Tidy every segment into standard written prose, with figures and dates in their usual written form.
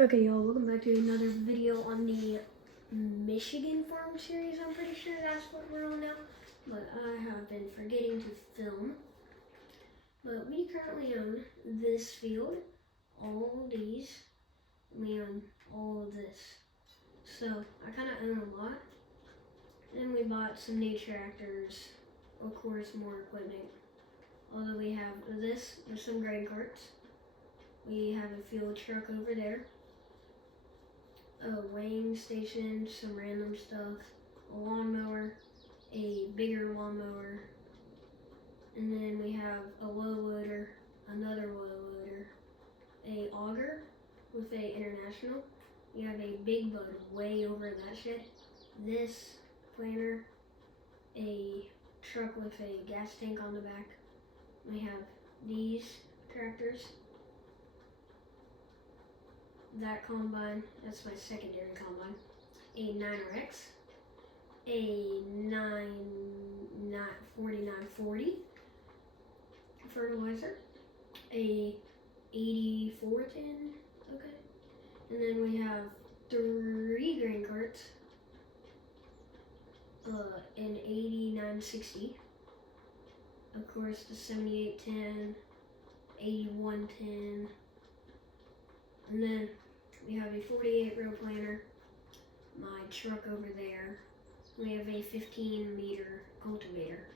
Okay, y'all, welcome back to another video on the Michigan Farm series. I'm pretty sure that's what we're on now, but I have been forgetting to film. But we currently own this field, all these, we own all of this. So I kind of own a lot. Then we bought some new tractors, of course, more equipment. Although we have this with some grain carts. We have a field truck over there. A weighing station, some random stuff, a lawnmower, a bigger lawnmower, and then we have a low loader, another low loader, a auger with a International. We have a big bud way over in that shed. This planter, a truck with a gas tank on the back. We have these tractors. That combine, that's my secondary combine. A 9RX, a 4940 fertilizer, a 8410, okay. And then we have 3 grain carts, an 8960, of course the 7810, 8110, and then we have a 48 row planter, my truck over there. We have a 15-meter cultivator.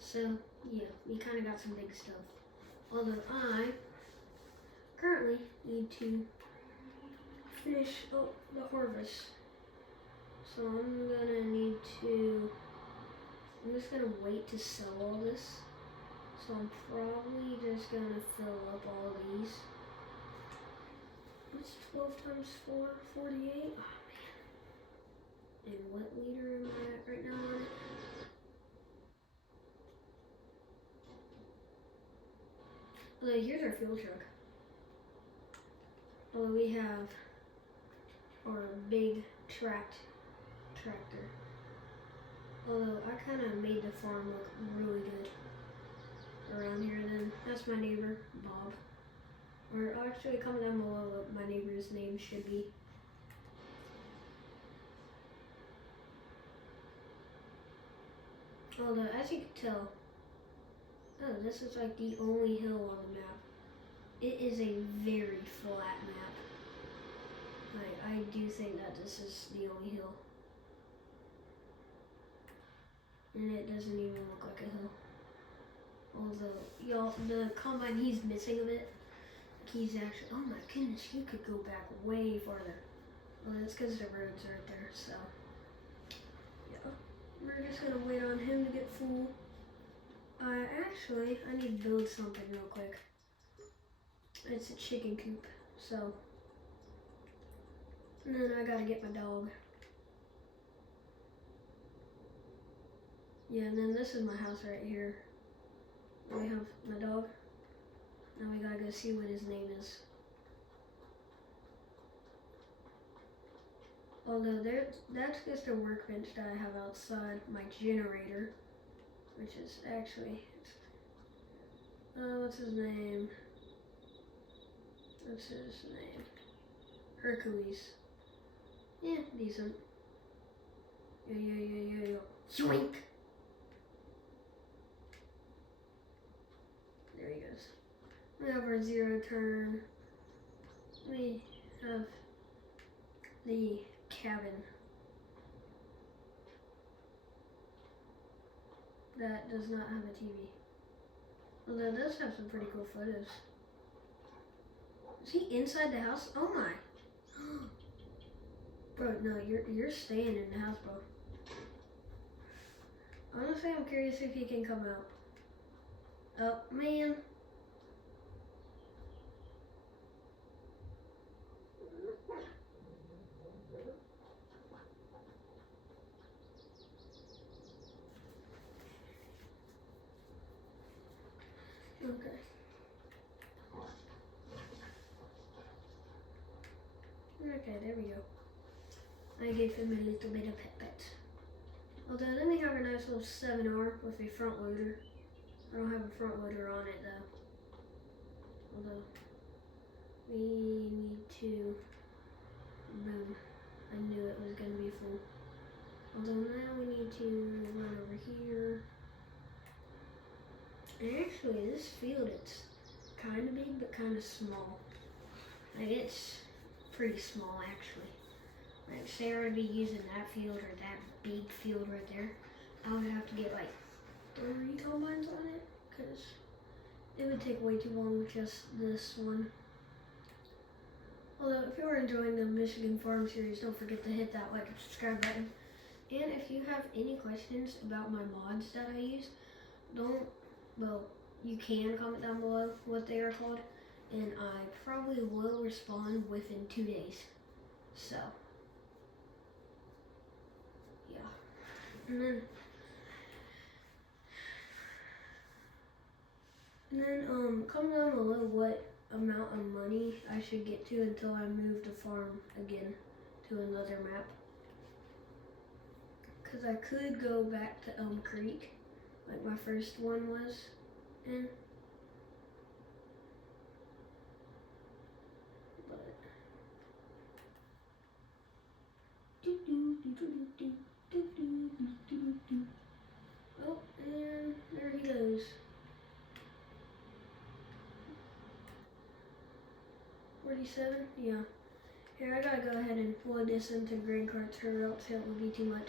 So yeah, we kind of got some big stuff. Although I currently need to finish up the harvest. So I'm just gonna wait to sell all this. So I'm probably just gonna fill up all these. What's 12 times 4? 48? Oh man. And what liter am I at right now on it? Although here's our fuel truck. Although we have our big tractor. Although I kind of made the farm look really good around here then. That's my neighbor, Bob. Or actually, comment down below what my neighbor's name should be. Although, as you can tell, oh, this is like the only hill on the map. It is a very flat map. I do think that this is the only hill. And it doesn't even look like a hill. Although, y'all, the combine, he's missing a bit. He's actually, oh my goodness, you could go back way farther. Well, that's because the road's right there, so. Yeah, we're just gonna wait on him to get full. Actually, I need to build something real quick. It's a chicken coop, so. And then I gotta get my dog. Yeah, and then this is my house right here. We have my dog. Now we gotta go see what his name is. Although that's just a workbench that I have outside my generator, which is actually, what's his name? What's his name? Hercules. Yeah, decent. Yo. Yoink! There he goes. We have our 0 turn. We have the cabin. That does not have a TV. Although it does have some pretty cool photos. Is he inside the house? Oh my. Bro, no, you're staying in the house, bro. Honestly, I'm curious if he can come out. Oh, man. Okay. Okay, there we go. I gave him a little bit of pet. Although then we have a nice little 7R with a front loader. I don't have a front loader on it though. Although we need to Boom. I knew it was going to be full. Although now we need to run over here. And actually, this field, it's kind of big, but kind of small. Like, it's pretty small, actually. Like, say I were to be using that field or that big field right there, I would have to get like 3 combines on it, because it would take way too long with just this one. Although, if you are enjoying the Michigan Farm Series, don't forget to hit that like and subscribe button. And if you have any questions about my mods that I use, you can comment down below what they are called, and I probably will respond within 2 days. So, yeah. And then comment down below what amount of money I should get to until I move the farm again to another map. Because I could go back to Elm Creek, like my first one was in. But oh, and there he goes. $47? Yeah. Here, I gotta go ahead and plug this into grain carts or else it would be too much.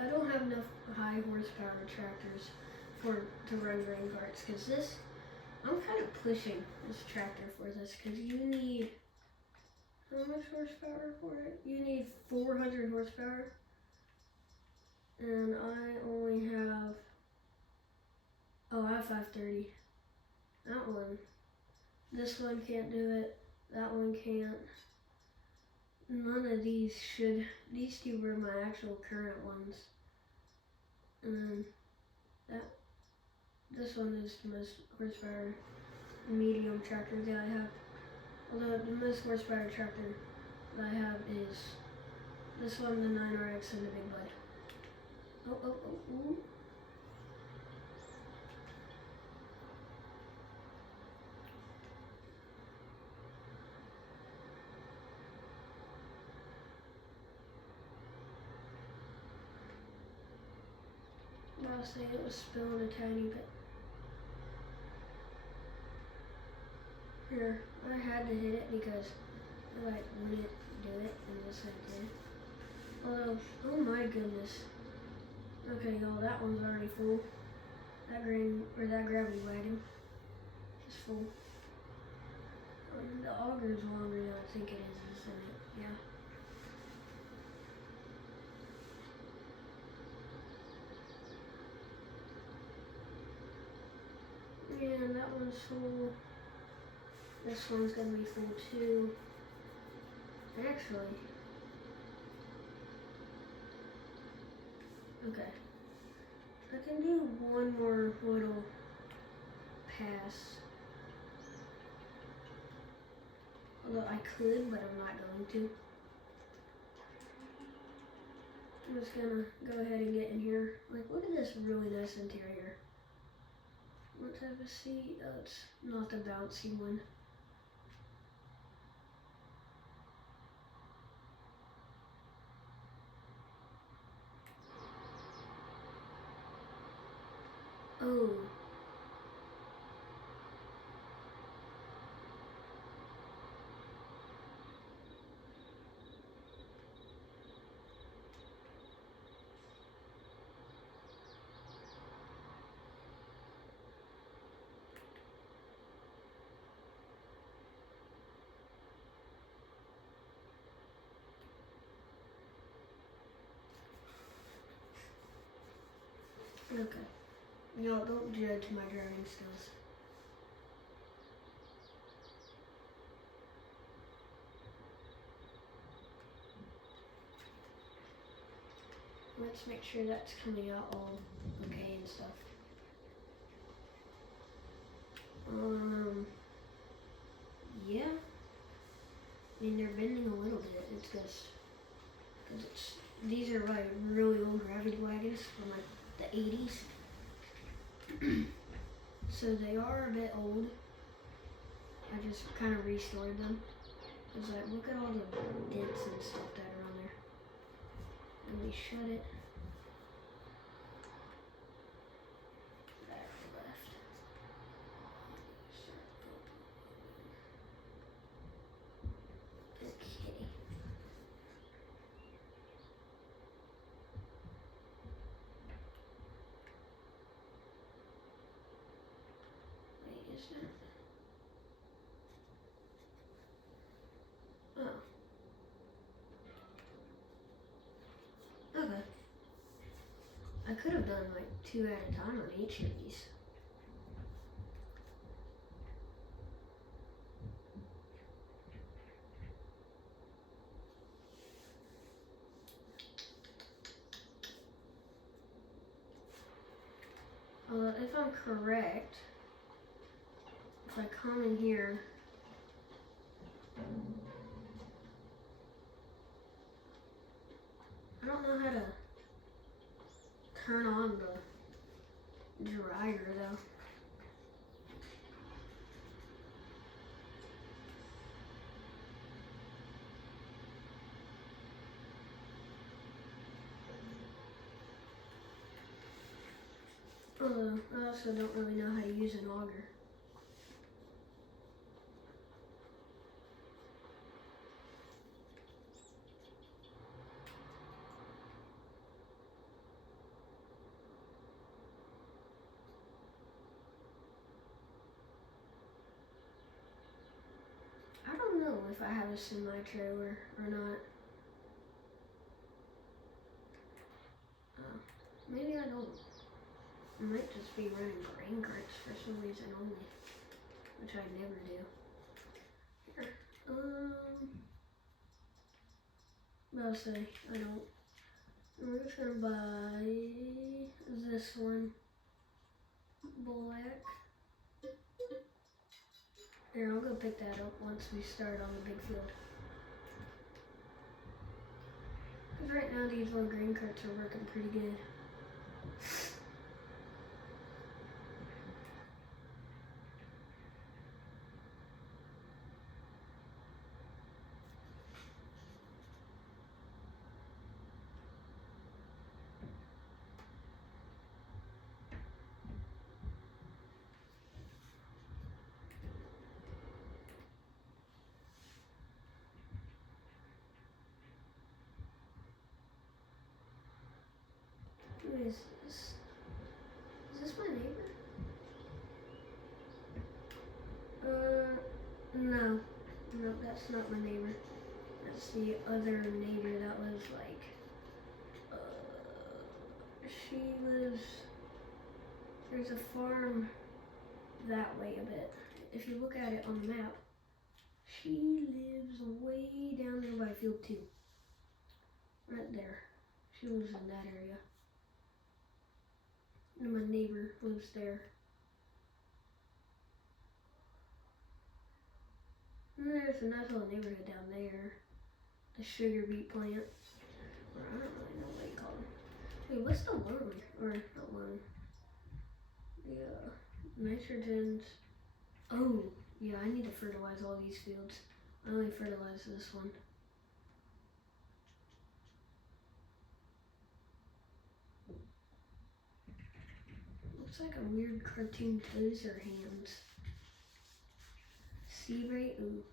I don't have enough high horsepower tractors to run grain carts, because I'm kind of pushing this tractor for this, because you need, how much horsepower for it? You need 400 horsepower, and I only have, I have 530. That one, this one can't do it, that one can't. None of these two were my actual current ones. And then this one is the most horsepower medium tractor that I have. Although the most horsepower tractor that I have is this one, the 9RX and the Big Bud. Oh. I'll say it was spilled a tiny bit. Here, I had to hit it because I wouldn't do it, and this I did. Although, oh my goodness. Okay, y'all, that one's already full. That gravity wagon is full. The auger's longer than I think it is, isn't it? Yeah. And that one's full. This one's gonna be full too. Actually, okay. I can do one more little pass. Although I could, but I'm not going to. I'm just gonna go ahead and get in here. Like, look at this really nice interior. Let's have a seat. Oh, it's not the bouncy one. Oh. Okay. No, don't judge my driving skills. Let's make sure that's coming out all okay and stuff. Yeah. I mean, they're bending a little bit. It's just because these are like really old gravity wagons from like the 80s. So they are a bit old. I just kind of restored them. Cause like, look at all the dents and stuff that are on there. And we shut it. Back left. Okay. Wait, is that? Oh. Okay. I could have done like 2 at a time on each of these. If I'm correct, if I come in here, I don't know how to turn on the dryer though. I also don't really know how to use an auger. I don't know if I have a semi-trailer or not. Maybe I don't. I might just be running grain carts for some reason only, which I never do. Here. I'll say I don't. I'm just gonna buy this one, black. Here, I'll go pick that up once we start on the big field. Because right now these little grain carts are working pretty good. Who is this? Is this my neighbor? No. No, that's not my neighbor. That's the other neighbor that was like, she lives, there's a farm that way a bit. If you look at it on the map, she lives way down there by field 2. Right there. She lives in that area. And my neighbor lives there. And there's a nice little neighborhood down there. The sugar beet plant. Or I don't really know what you call them. Wait, what's the loan? Or not loan. The nitrogens. Oh, yeah, I need to fertilize all these fields. I only fertilize this one. Looks like a weird cartoon Tozer hands. Seed rate, ooh.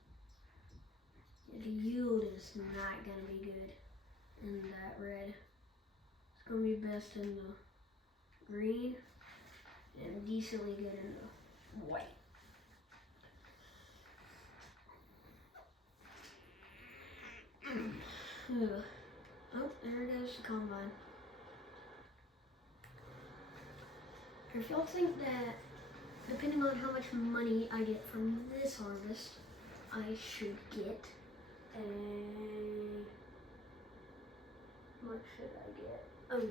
Yeah, the yield is not gonna be good in that red. It's gonna be best in the green and decently good in the white. Oh, there goes the combine. If y'all think that, depending on how much money I get from this harvest, I should get a, what should I get? Oh,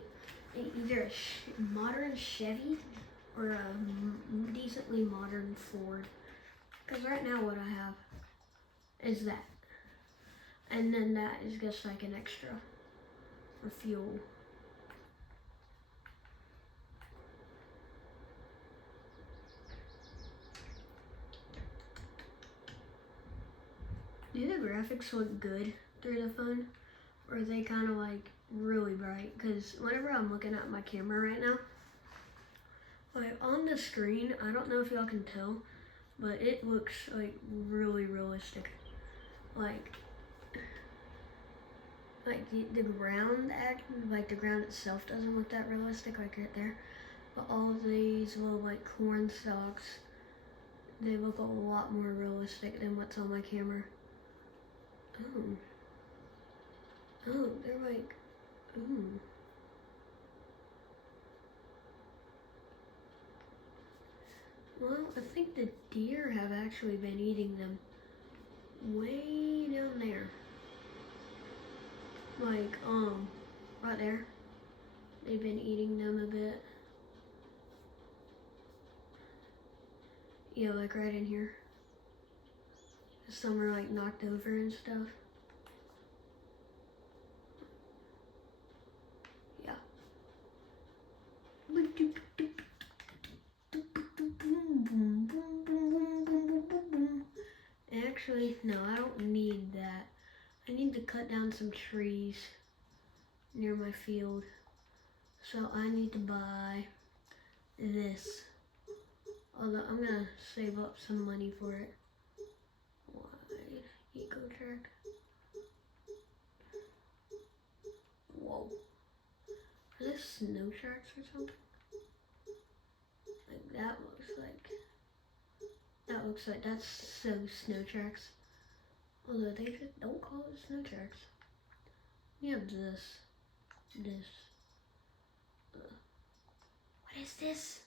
either a modern Chevy or a decently modern Ford. Because right now what I have is that. And then that is just like an extra for fuel. graphics look good through the phone, or are they kind of like really bright? Because whenever I'm looking at my camera right now, like on the screen, I don't know if y'all can tell, but it looks like really realistic. Like the ground like the ground itself doesn't look that realistic, like right there. But all of these little like corn stalks, they look a lot more realistic than what's on my camera. Oh, they're like, ooh. Well, I think the deer have actually been eating them way down there. Like, right there. They've been eating them a bit. Yeah, like right in here. Some are like knocked over and stuff. Yeah. Actually, no, I don't need that. I need to cut down some trees near my field. So I need to buy this. Although I'm gonna save up some money for it. Wide eco track. Whoa. Are this snow tracks or something? Like that looks like. That looks like that's so snow tracks. Although they just don't call it snow tracks. We have this. What is this?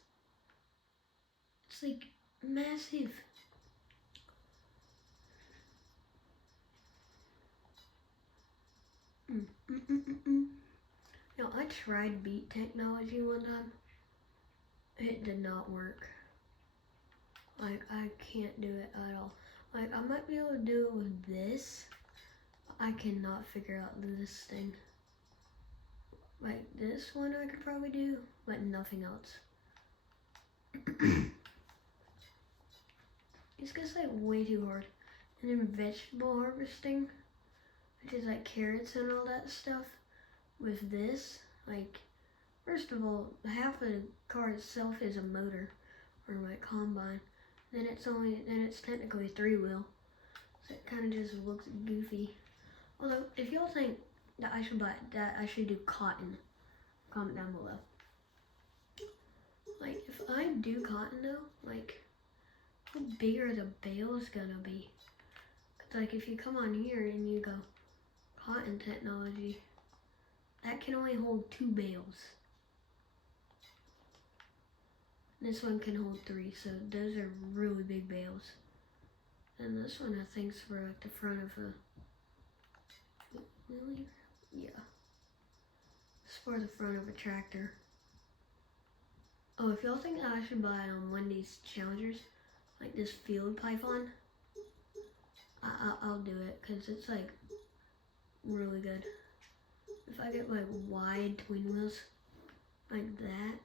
It's like massive. Now I tried beat technology one time. It did not work. Like I can't do it at all. Like I might be able to do it with this. I cannot figure out this thing. Like this one I could probably do, but nothing else. It's just like way too hard. And then vegetable harvesting, which is like carrots and all that stuff, with this, like, first of all, half of the car itself is a motor, or like combine. Then it's technically 3-wheel. So it kind of just looks goofy. Although, if y'all think that I should do cotton, comment down below. Like, if I do cotton though, like, how big are the bales gonna be? Cause like, if you come on here and you go, cotton technology, that can only hold 2 bales. This one can hold 3, so those are really big bales. And this one I think's for like the front of a, really? Yeah. It's for the front of a tractor. Oh, if y'all think that I should buy one of these Challengers, like this field python, I'll do it, cause it's like really good. If I get like wide twin wheels, like that,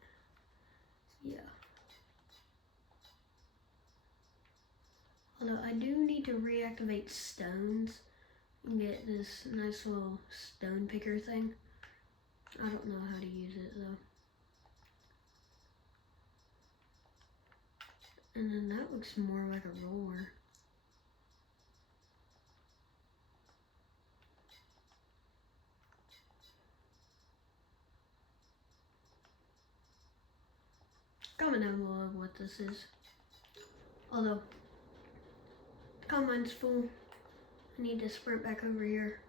yeah. Although I do need to reactivate stones and get this nice little stone picker thing. I don't know how to use it though. And then that looks more like a roller. Comment down below what this is. Although, the combine's full. I need to sprint back over here.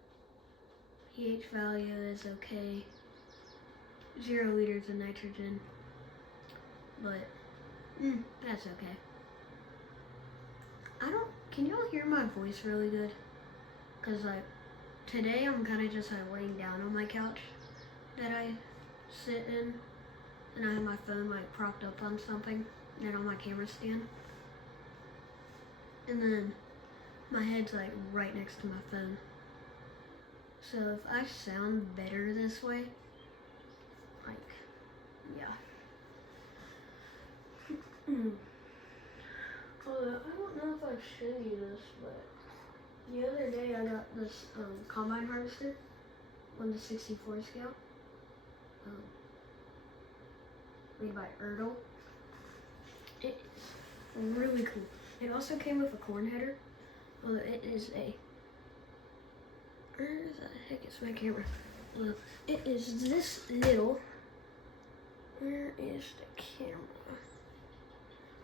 pH value is okay. 0 liters of nitrogen. But, that's okay. Can y'all hear my voice really good? Cause like, today I'm kinda just like laying down on my couch that I sit in. And I have my phone like propped up on something, and on my camera stand. And then my head's like right next to my phone. So if I sound better this way, like, yeah. I don't know if I've shown you this, but The other day I got this combine harvester on the 64 scale, made by Ertl. It's really cool. It also came with a corn header. Well, it is a, where the heck is my camera? Well, it is this little, where is the camera?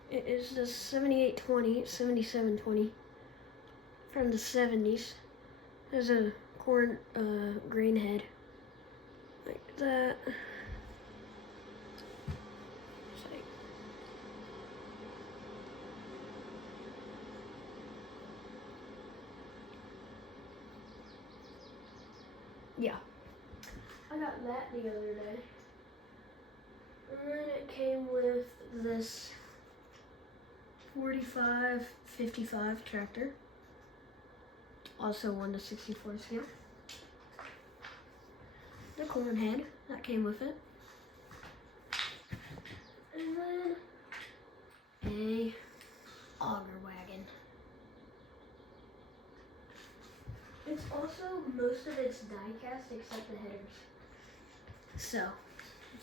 It is the 7720 from the 70s. There's a corn grain head like that. It's like, yeah, I got that the other day. And then it came with this 4555 tractor, also 1:64 scale. The corn head that came with it, and then a auger wagon. It's also, most of it's die cast except the headers. So,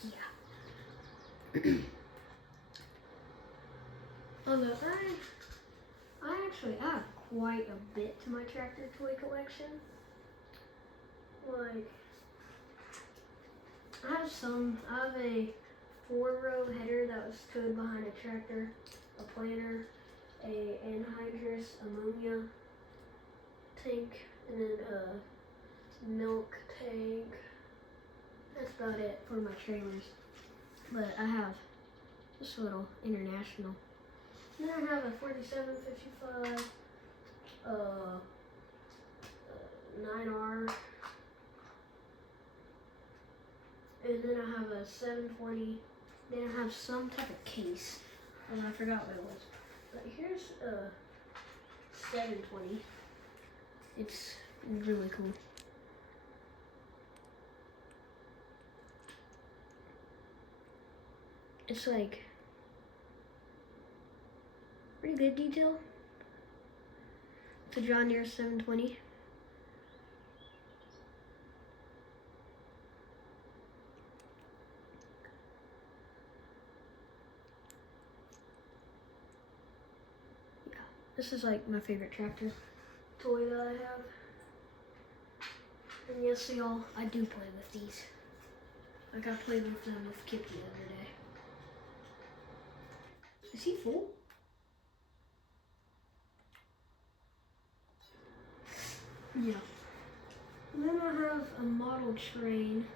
yeah. Although I actually add quite a bit to my tractor toy collection. Like, I have a 4-row header that was towed behind a tractor, a planter, a anhydrous ammonia tank, and then a milk tank. That's about it for my trailers. But I have this little International. Then I have a 4755, 9R, and then I have a 720. Then I have some type of case, and I forgot what it was. But here's a 720. It's really cool. It's like pretty good detail. It's a John Deere 720. Yeah, this is like my favorite tractor toy that I have. And yes, y'all, I do play with these. Like I played with them with Kip the other day. Is he full? Yeah. And then I have a model train,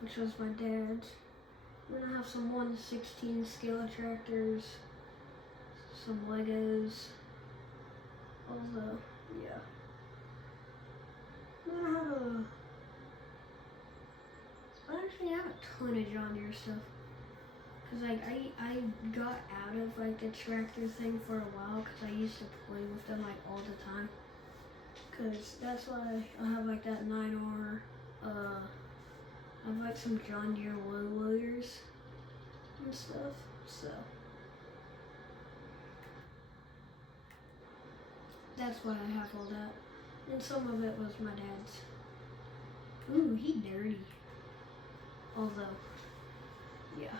which was my dad's. And then I have some 1/16 scale tractors, some Legos, all the, yeah. And then I actually have a ton of John Deere stuff. Cause like I got out of like the tractor thing for a while cause I used to play with them like all the time. Cause that's why I have like that 9R. I have like some John Deere low loaders and stuff. So that's why I have all that. And some of it was my dad's. Ooh, he dirty. Although, yeah.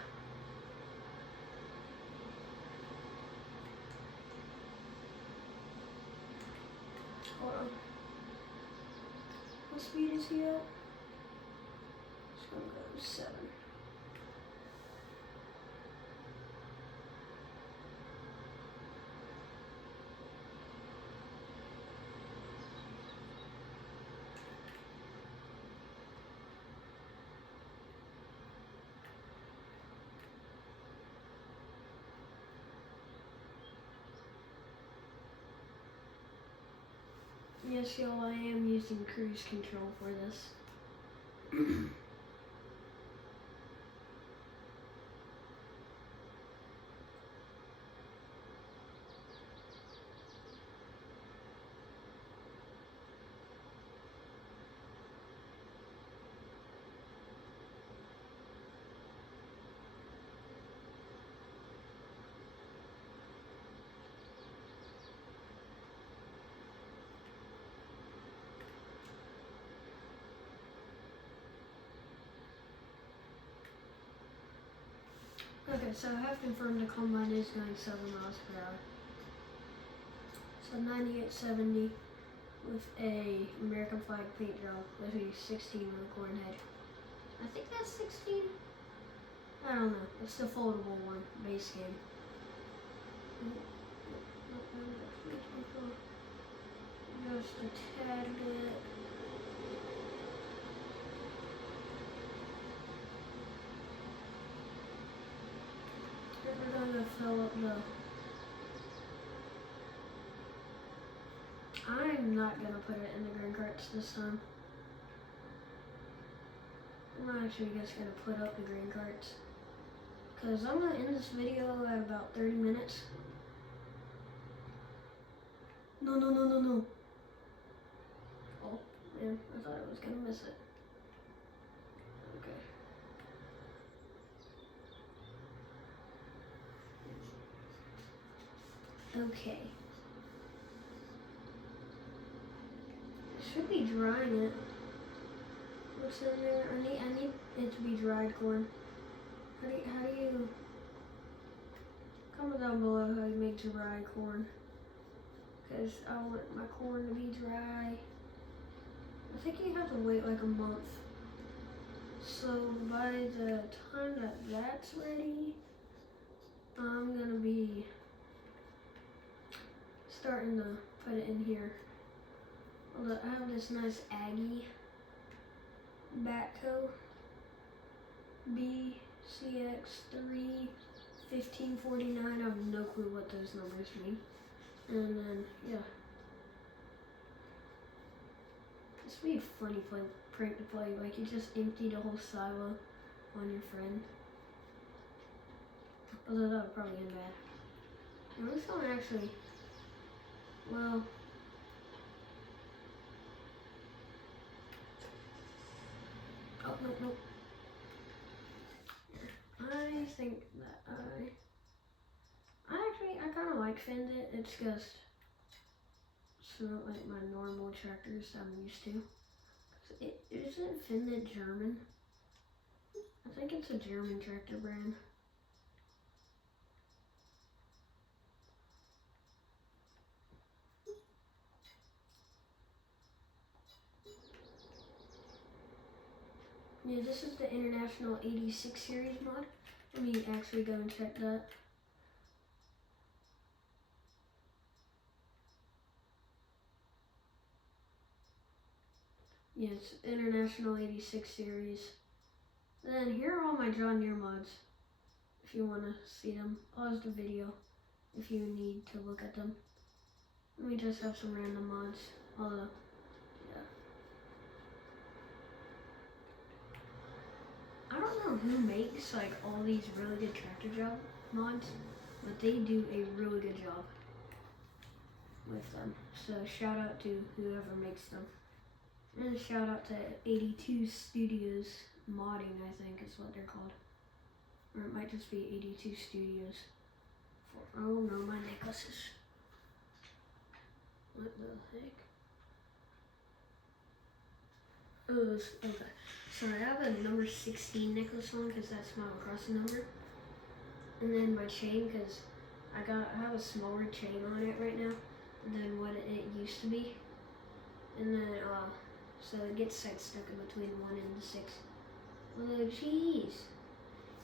Hold on. What speed is he at? It's gonna go 7. Yes, y'all, I am using cruise control for this. Okay, so I have confirmed the combine is going 7 miles per hour. So 9870 with a American flag paint job with a 16 with a corn head. I think that's 16. I don't know. It's the foldable one, base game. Just a tad bit. We're gonna fill up the. I'm not gonna put it in the grain carts this time. I'm actually just gonna put up the grain carts. Cause I'm gonna end this video at about 30 minutes. No. Oh, man, I thought I was gonna miss it. Okay. Should be drying it. What's in there? I need it to be dried corn. How do you comment down below how you make dry corn? Because I want my corn to be dry. I think you have to wait like a month. So by the time that that's ready, I'm gonna be starting to put it in here. Although I have this nice Aggie Batco BCX3 1549. I have no clue what those numbers mean. And then, yeah. This would be a funny prank to play. Like, you just emptied a whole silo on your friend. Although that would probably end bad. And this one actually, well, oh, nope. I think that I kind of like Fendit. It's just, it's not like my normal tractors I'm used to. Isn't Fendit German? I think it's a German tractor brand. Yeah, this is the International 86 series mod. Let me actually go and check that. Yeah, it's International 86 series. Then here are all my John Deere mods. If you want to see them, pause the video if you need to look at them. Let me just have some random mods. Although, yeah. I don't know who makes like all these really good tractor job mods, but they do a really good job with them. So shout out to whoever makes them. And shout out to 82 Studios Modding, I think is what they're called. Or it might just be 82 Studios. Oh no, my necklaces. What the heck? Oh, okay. So I have a number 16 necklace on because that's my lacrosse number. And then my chain, because I have a smaller chain on it right now than what it used to be. And then, so it gets like stuck in between 1 and the 6. Oh, jeez.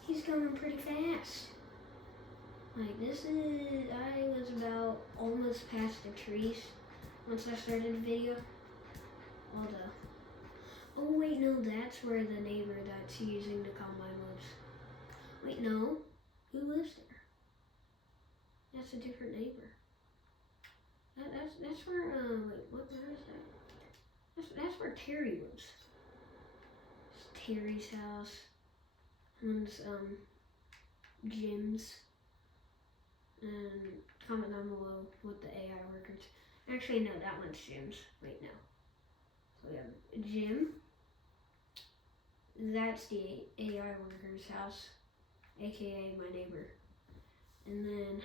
He's coming pretty fast. Like, I was about almost past the trees once I started the video. Oh wait, no, that's where the neighbor that's using the combine lives. Wait, no. Who lives there? That's a different neighbor. That's where, wait, where is that? That's where Terry lives. It's Terry's house. And Jim's. And comment down below with the AI workers. Actually, no, that one's Jim's. Wait, no. So we have Jim. That's the AI worker's house, aka my neighbor. And then,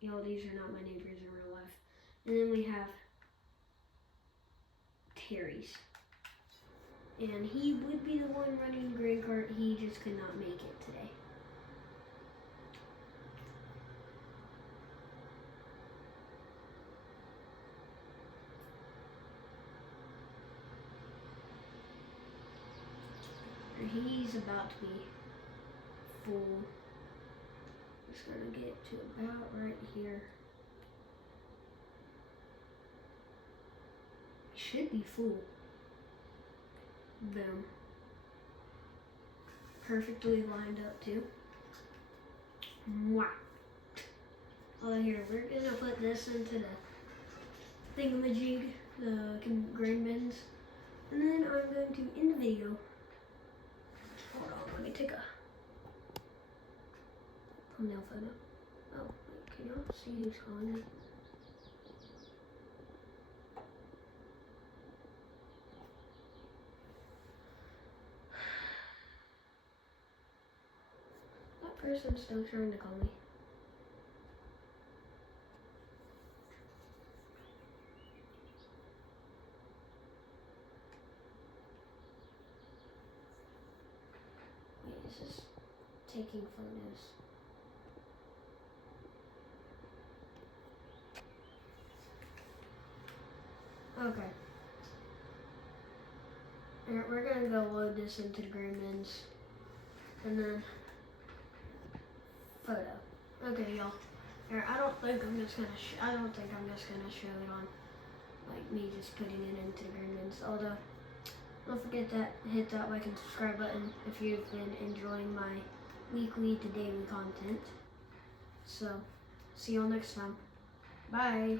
these are not my neighbors in real life. And then we have Terry's. And he would be the one running the grain cart, he just could not make it today. he's about to be full. Just gonna get to about right here. Should be full. Boom. Perfectly lined up too. Mwah. Oh, here, we're gonna put this into the thingamajig, the grain bins, and then I'm going to end the video. Hold on, let me take a thumbnail photo. Oh, wait, can y'all see who's calling me? That person's still trying to call me. Wait, this is taking photos. Okay. Here, we're gonna go load this into the grain bins, and then photo. Okay, y'all. Here, I don't think I'm just gonna show it on like me just putting it into the grain bins. Although, don't forget that hit that like and subscribe button if you've been enjoying my weekly to daily content. So, see y'all next time. Bye.